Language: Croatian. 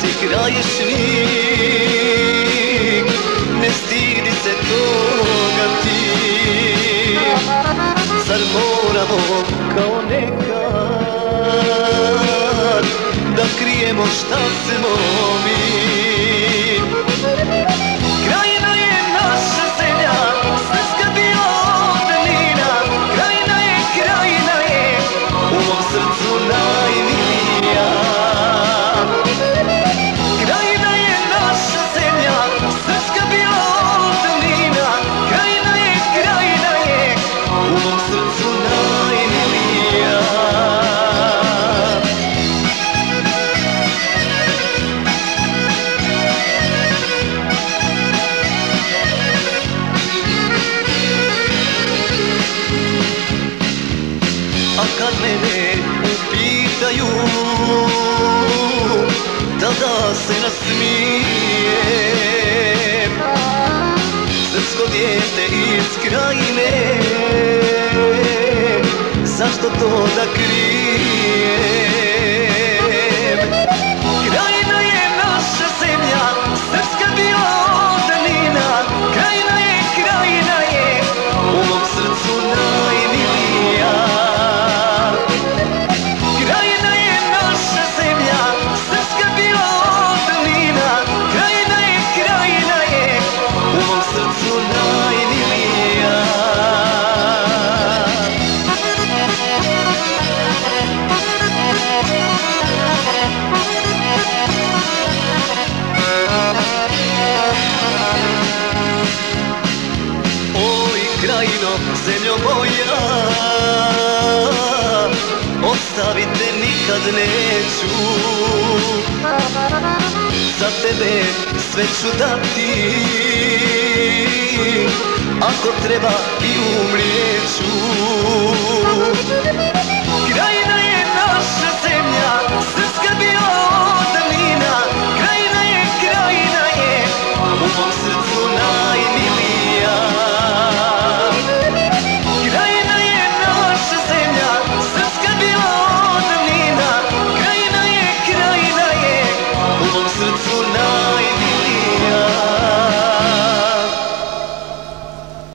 si krajišnik, ne stidi se toga ti. Zar moramo kao nekad da krijemo šta smo mi? Krajina je naša zemlja, srpska bila od davnina. Krajina je u mom srcu najmilija. Krajina je naša zemlja, srpska bila od davnina. Krajina je u mom srcu najmilija. A kad mene upitaju, tada se nasmijem. Srpsko dijete iz Krajine, zašto to da krijem? Krajina je naša zemlja, srpska bila od davnina. Krajina je u mom srcu najmilija. Krajina je naša zemlja, srpska bila od davnina. Krajina je u mom srcu najmilija. Oj Krajino, zemljo moja, ostavite nikad neću. Za tebe sve ću dati, ako treba i umrijeću.